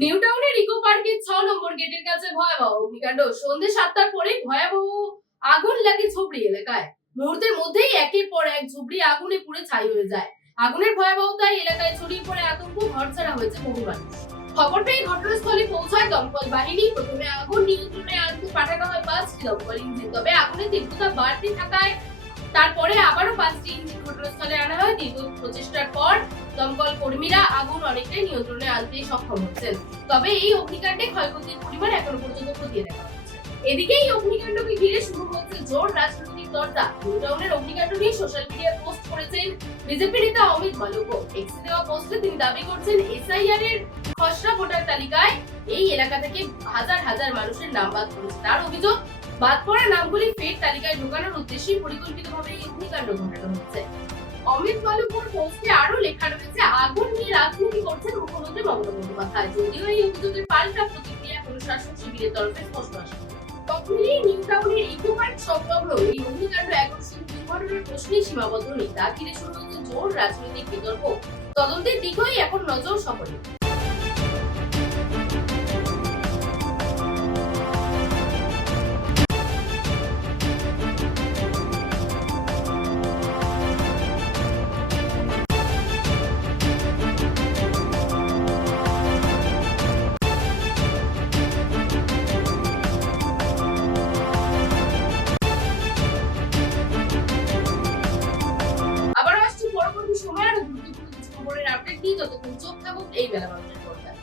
New টাউনের eco পার্কের 6 নম্বর গেটের কাছে ভয়াবহ অগ্নিকাণ্ড। সন্ধ্যে 7টার পরে ভয়াবহ আগুন লাগে ঝুপড়ি এলাকায়। মুহূর্তের মধ্যেই একের পর এক ঝুপড়ি আগুনে পুড়ে ছাই হয়ে যায়। আগুনের ভয়াবহতায় এলাকায় ছড়িয়ে পড়ে আতঙ্ক, ঘরছাড়া হয়েছে বহু মানুষ। খবর পেয়ে ঘটনাস্থলে পৌঁছায় দমকল বাহিনী। প্রথমে আগুন নিয়ন্ত্রণে আনতে পাঠানো হয় 5টি দমকল ইঞ্জিন, তবে আগুনের তীব্রতা বাড়তে থাকায় তারপরে আবারও 5টি ইঞ্জিন ঘটনাস্থলে আনা হয়। দীর্ঘ প্রচেষ্টার পর দমকল কর্মীরা আগুন অনেকটাই নিয়ন্ত্রণে আনতে সক্ষম হচ্ছেন, তবে এই অগ্নিকাণ্ডে ক্ষয়ক্ষতির পরিমাণ এখনো পর্যন্ত খতিয়ে দেখা হচ্ছে। এদিকে এই অগ্নিকাণ্ডকে ঘিরে শুরু হচ্ছে জোর রাজনৈতিক চর্চা। নিউ টাউনের অগ্নিকাণ্ড নিয়ে সোশ্যাল মিডিয়ায় পোস্ট করেছেন বিজেপি নেতা অমিত মালব্য। এক্সে দেওয়া পোস্টে তিনি দাবি করছেন, এসআইআর এর খসড়া ভোটার তালিকায় এই এলাকা থেকে হাজার হাজার মানুষের নাম বাদ পড়েছে। তার অভিযোগ, বাদ পড়া নামগুলি ফের তালিকায় ঢোকানোর উদ্দেশ্যে পরিকল্পিতভাবে এই অগ্নিকাণ্ড ঘটানো হচ্ছে। অমিত মালব্যর পোস্টে আরো লেখা রয়েছে, আগুন নিয়ে রাজনীতি করছেন মুখ্যমন্ত্রী মমতা বন্দ্যোপাধ্যায়। যদিও এই অভিযোগের পাল্টা প্রতিক্রিয়া কোনো শাসক শিবিরের তরফে স্পষ্ট আসেনি। তখনই নিউ টাউনের ইকো পার্ক সংলগ্ন এই অগ্নিকাণ্ড এখন শুধু দুর্ঘটনার প্রশ্নেই সীমাবদ্ধ নেই, তা ঘিরে শুরু হয়েছে জোর রাজনৈতিক বিতর্ক। তদন্তের দিকেই এখন নজর সকলে।